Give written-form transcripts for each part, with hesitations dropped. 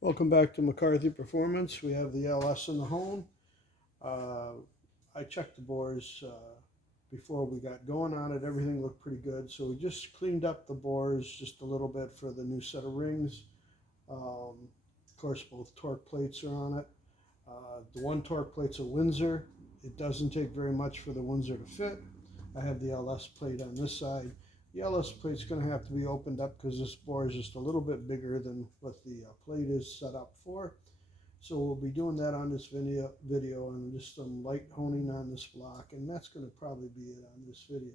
Welcome back to McCarthy Performance. We have the LS in the home. Uh, I checked the bores before we got going on it. Everything looked pretty good. So we just cleaned up the bores just a little bit for the new set of rings. Of course, both torque plates are on it. The one torque plate's a Windsor. It doesn't take very much for the Windsor to fit. I have the LS plate on this side. The LS plate's going to have to be opened up because this bore is just a little bit bigger than what the plate is set up for. So we'll be doing that on this video and just some light honing on this block, and that's going to probably be it on this video.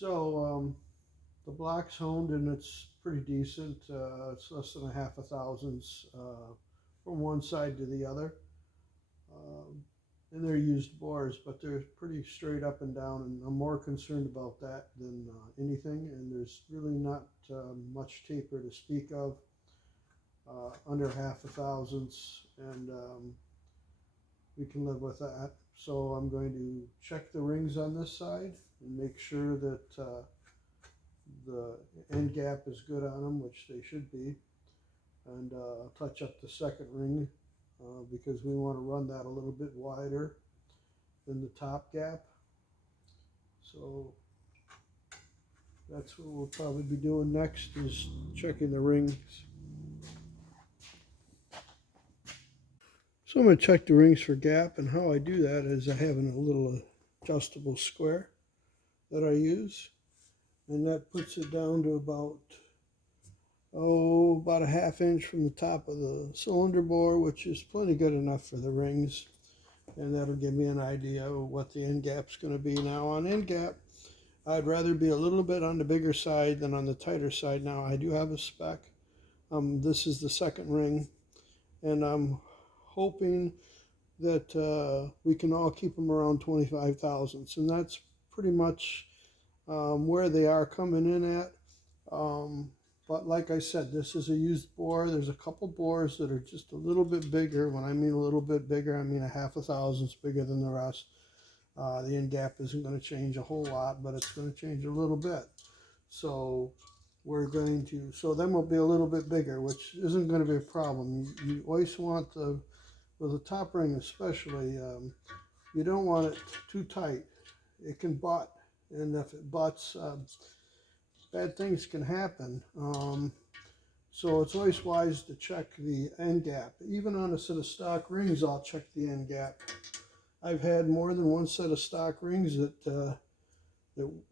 So the black's honed and it's pretty decent. It's less than a half a thousandths from one side to the other. Um, and they're used bores, but they're pretty straight up and down, and I'm more concerned about that than anything. And there's really not much taper to speak of, under half a thousandths, and we can live with that. So I'm going to check the rings on this side and make sure that the end gap is good on them, which they should be, and touch up the second ring because we want to run that a little bit wider than the top gap. So that's what we'll probably be doing next, is checking the rings. So I'm going to check the rings for gap, and how I do that is I have a little adjustable square that I use, and that puts it down to about a half inch from the top of the cylinder bore, which is plenty good enough for the rings, and that'll give me an idea of what the end gap's going to be. Now on end gap, I'd rather be a little bit on the bigger side than on the tighter side. Now I do have a spec. This is the second ring, and I'm hoping that we can all keep them around 25 thousandths, and that's pretty much where they are coming in at. But like I said, this is a used bore. There's a couple bores that are just a little bit bigger. When I mean a little bit bigger, I mean a half a thousandths bigger than the rest. The end gap isn't going to change a whole lot, but it's going to change a little bit. So so then we'll be a little bit bigger, which isn't going to be a problem. You always want with a top ring especially, you don't want it too tight. It can butt, and if it butts, bad things can happen. So it's always wise to check the end gap. Even on a set of stock rings, I'll check the end gap. I've had more than one set of stock rings that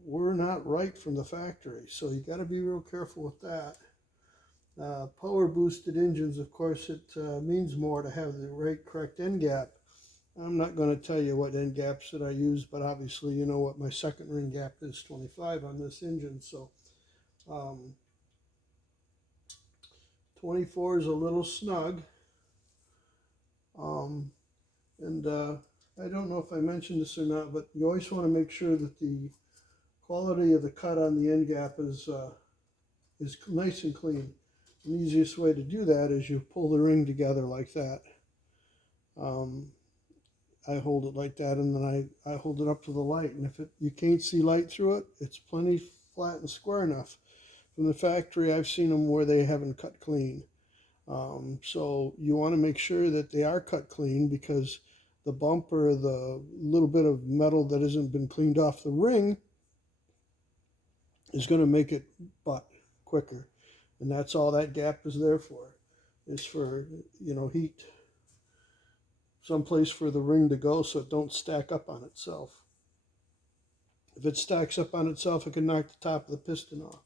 were not right from the factory, so you got to be real careful with that. Power boosted engines, of course, it means more to have the right correct end gap. I'm not going to tell you what end gaps that I use, but obviously you know what my second ring gap is, 25 on this engine. So 24 is a little snug. And I don't know if I mentioned this or not, but you always want to make sure that the quality of the cut on the end gap is nice and clean. And the easiest way to do that is you pull the ring together like that. I hold it like that, and then I hold it up to the light, and if you can't see light through it, it's plenty flat and square enough. From the factory, I've seen them where they haven't cut clean. So you want to make sure that they are cut clean, because the bump or the little bit of metal that hasn't been cleaned off the ring is going to make it butt quicker. And that's all that gap is there for, is for, heat. Someplace for the ring to go so it don't stack up on itself. If it stacks up on itself, it can knock the top of the piston off.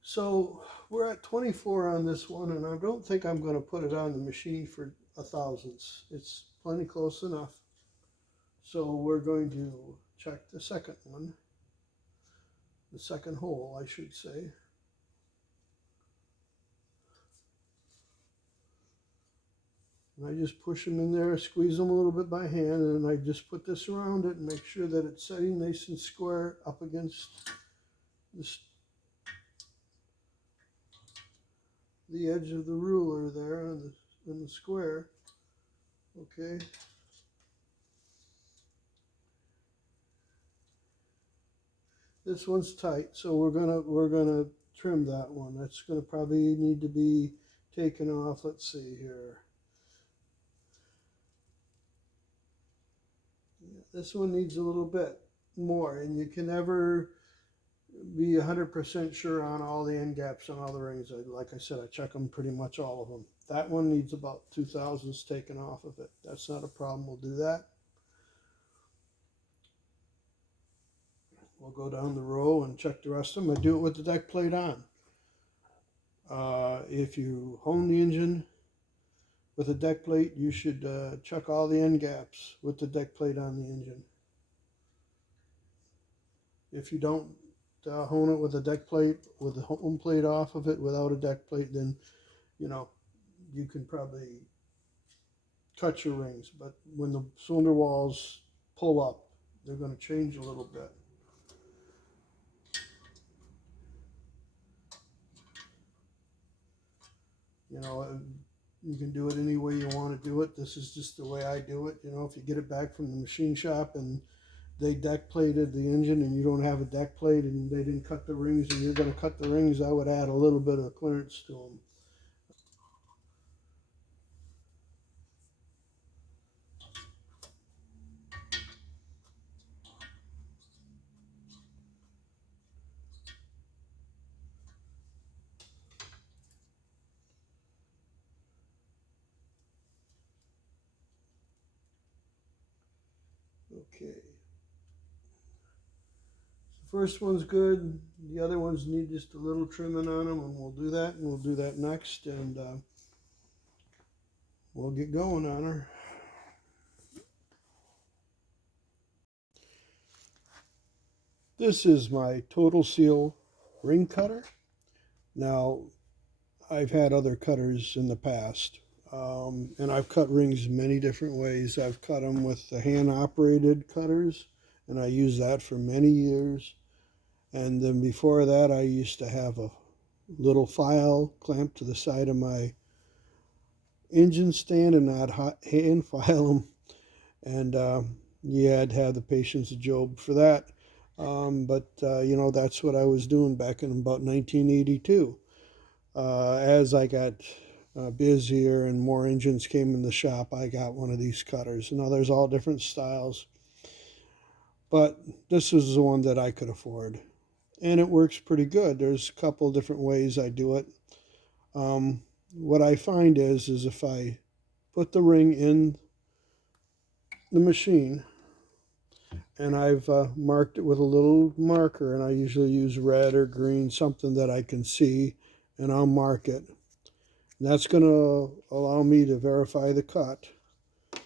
So we're at 24 on this one, and I don't think I'm going to put it on the machine for a thousandths. It's plenty close enough. So we're going to check the second one, the second hole, I should say. And I just push them in there, squeeze them a little bit by hand, and then I just put this around it and make sure that it's setting nice and square up against this, the edge of the ruler there in the square. Okay. This one's tight, so we're gonna trim that one. That's gonna probably need to be taken off. Let's see here. This one needs a little bit more, and you can never be 100% sure on all the end gaps on all the rings. Like I said, I check them pretty much all of them. That one needs about 2/1000 taken off of it. That's not a problem. We'll do that. We'll go down the row and check the rest of them. I do it with the deck plate on. If you hone the engine with a deck plate, you should check all the end gaps with the deck plate on the engine. If you don't hone it with a deck plate, with the home plate off of it without a deck plate, then you can probably cut your rings. But when the cylinder walls pull up, they're going to change a little bit. You can do it any way you want to do it. This is just the way I do it. If you get it back from the machine shop and they deck plated the engine and you don't have a deck plate and they didn't cut the rings and you're going to cut the rings, I would add a little bit of clearance to them. Okay. The first one's good. The other ones need just a little trimming on them, and we'll do that, and we'll do that next, and we'll get going on her. This is my Total Seal ring cutter. Now, I've had other cutters in the past, and I've cut rings many different ways. I've cut them with the hand-operated cutters, and I used that for many years. And then before that, I used to have a little file clamped to the side of my engine stand, and I'd hand file them. And you had to have the patience of Job for that. But that's what I was doing back in about 1982. As I got busier and more engines came in the shop, I got one of these cutters. Now there's all different styles, but this was the one that I could afford, and it works pretty good. There's a couple different ways I do it. What I find is if I put the ring in the machine and I've marked it with a little marker, and I usually use red or green, something that I can see, and I'll mark it. And that's going to allow me to verify the cut.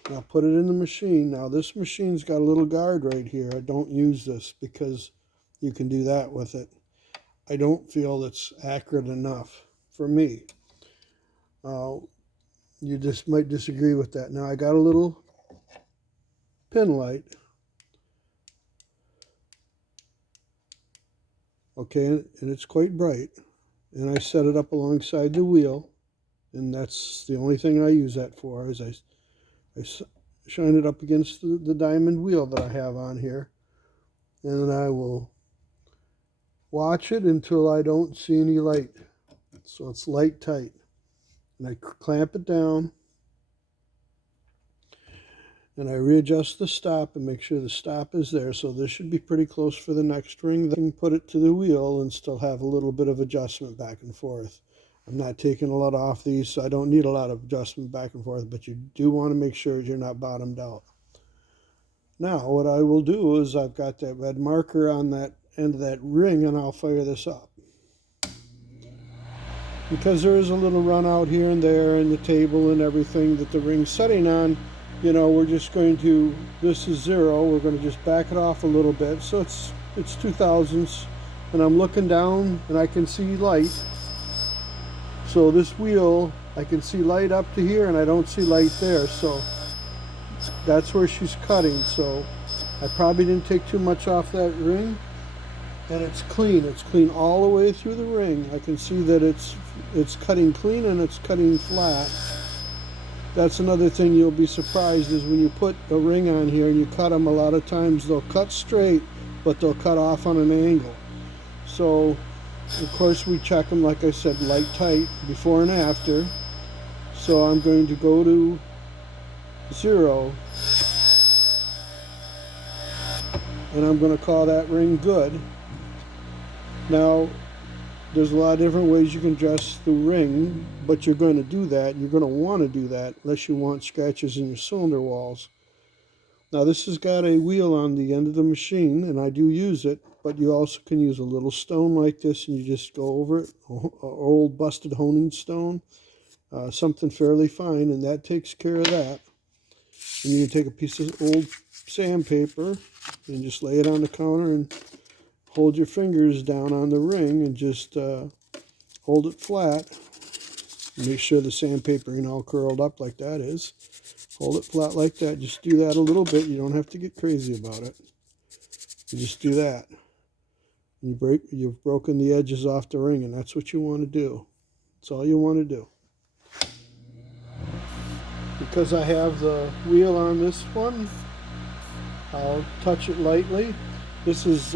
And I'll put it in the machine. Now this machine's got a little guard right here. I don't use this because you can do that with it. I don't feel it's accurate enough for me. You just might disagree with that. Now I got a little pin light. Okay, and it's quite bright. And I set it up alongside the wheel, and that's the only thing I use that for, is I shine it up against the diamond wheel that I have on here, and then I will watch it until I don't see any light. So it's light tight. And I clamp it down, and I readjust the stop and make sure the stop is there. So this should be pretty close for the next ring. Then put it to the wheel and still have a little bit of adjustment back and forth. I'm not taking a lot off these, so I don't need a lot of adjustment back and forth, but you do want to make sure you're not bottomed out. Now what I will do is I've got that red marker on that end of that ring, and I'll fire this up. Because there is a little run out here and there in the table and everything that the ring's setting on, we're just going to, this is 0, we're going to just back it off a little bit. So it's 2/1000s, and I'm looking down and I can see light. So this wheel, I can see light up to here and I don't see light there, so that's where she's cutting. So I probably didn't take too much off that ring, and it's clean. It's clean all the way through the ring. I can see that it's cutting clean and it's cutting flat. That's another thing you'll be surprised is when you put a ring on here and you cut them, a lot of times they'll cut straight, but they'll cut off on an angle. So of course we check them, like I said, light tight before and after. So I'm going to go to 0 and I'm going to call that ring good. Now there's a lot of different ways you can adjust the ring, but you're going to do that. You're going to want to do that unless you want scratches in your cylinder walls. Now this has got a wheel on the end of the machine, and I do use it, but you also can use a little stone like this, and you just go over it, an old busted honing stone, something fairly fine, and that takes care of that. And you can take a piece of old sandpaper and just lay it on the counter and hold your fingers down on the ring and just hold it flat. Make sure the sandpaper ain't all curled up like that is. Hold it flat like that. Just do that a little bit. You don't have to get crazy about it. You just do that. You've broken the edges off the ring, and that's what you want to do. That's all you want to do. Because I have the wheel on this one, I'll touch it lightly. This is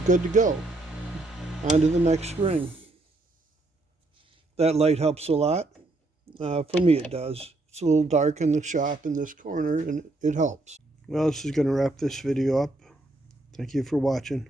good to go. On to the next ring. That light helps a lot. For me it does. It's a little dark in the shop in this corner, and it helps. Well, this is going to wrap this video up. Thank you for watching.